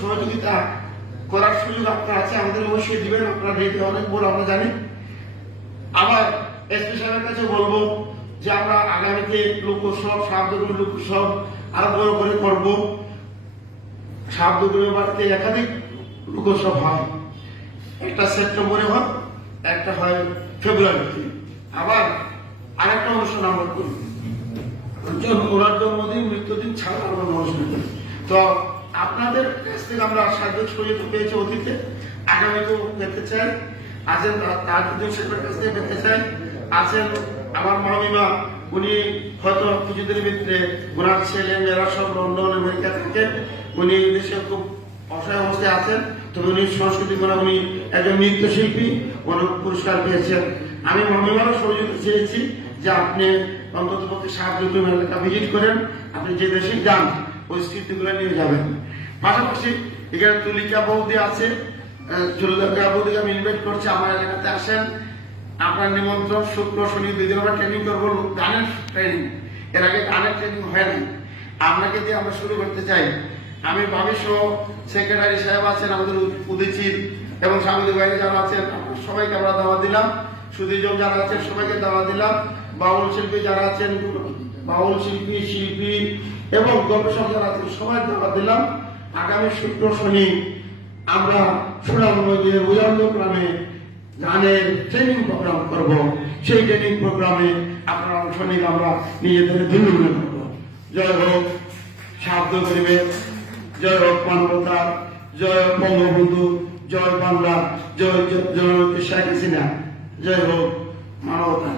সহযোগিতা করার সুযোগ আপনার আছে, আমাদের অবশ্যই দিবেন। আপনার রেট অনেক বড় আমরা জানি। আবার এসপি সাহেবের কাছে বলবো যে আমরা আগামীতে লোকসভ সাহায্যগুলো লোকসভ আরো বড় করে করবো। সাহায্যগুলো বাড়িতে একাধিক লোকসভ হয়, একটা সেপ্টেম্বরে হয়, একটা হয় ফেব্রুয়ারিতে। আবার আরেকটা অনুষ্ঠান আমরা করি, ওনার জন্মদিন মৃত্যুদিন ছাড়া আমরা অনুষ্ঠান করি। তো আপনাদের কাছ থেকে আমরা সাহায্য সহযোগিত পেয়েছি অতীতে, আগামীতেও পেতে চাই। আছেন তার সাহেবের কাছ থেকে পেতে চাই। আছেন আমার মামিমা, উনি হয়তো কিছুদিনের ভিতরে ওনার ছেলে মেয়েরা সব লন্ডন আমেরিকা থেকে, উনি দেশে খুব অসহায় অবস্থায় আছেন। তবে উনি সংস্কৃতি মানে উনি একজন নৃত্যশিল্পী, উনি পুরস্কার পেয়েছেন। আমি মামিমারও সহযোগিতা চেয়েছি যে আপনি অন্তত পক্ষে সাহায্য এলাকা ভিজিট করেন, আপনি যে দেশে যান ওই স্মৃতিগুলো নিয়ে যাবেন। পাশাপাশি এখানে তুলিকা বৌদি আছে, তুলিকা বৌদিকে আমি ইনভাইট করছি আমার এলাকাতে আসেন। আপনার নিমন্ত্রণ, শুক্র শনি 2 দিন আমরা ট্রেনিং করবো, গানের ট্রেনিং। এর আগে গানের ট্রেনিং হয় না, আপনাকে দিয়ে আমরা শুরু করতে চাই। আমি ভাবি সহ সেক্রেটারি সাহেব আছেন, আমাদের উদয়চিত এবং সাংবাদিক ভাই যারা আছেন সবাইকে আমরা দাওয়াত দিলাম। সুদীজন যারা আছেন সবাইকে দাওয়াত দিলাম। বাউল শিল্পী যারা আছেন, বাউল শিল্পী শিল্পী এবং গবেষক যারা আছেন সবাই দাওয়াত দিলাম। আগামী শুক্র শনি আমরা সুনামগঞ্জের উজান্ড গ্রামে গানের ট্রেনিং প্রোগ্রাম করব। সেই ট্রেনিং প্রোগ্রামে আপনারা অংশ নিয়ে আমরা নিজেদের ধন্যবাদ করবো। জয় হোক সাহায্য পরিবেশ, জয় হোক মানবতা, জয় হোক বঙ্গবন্ধু, জয় বাংলা, জয় জয় শেখ হাসিনা, জয় হোক মানবতা।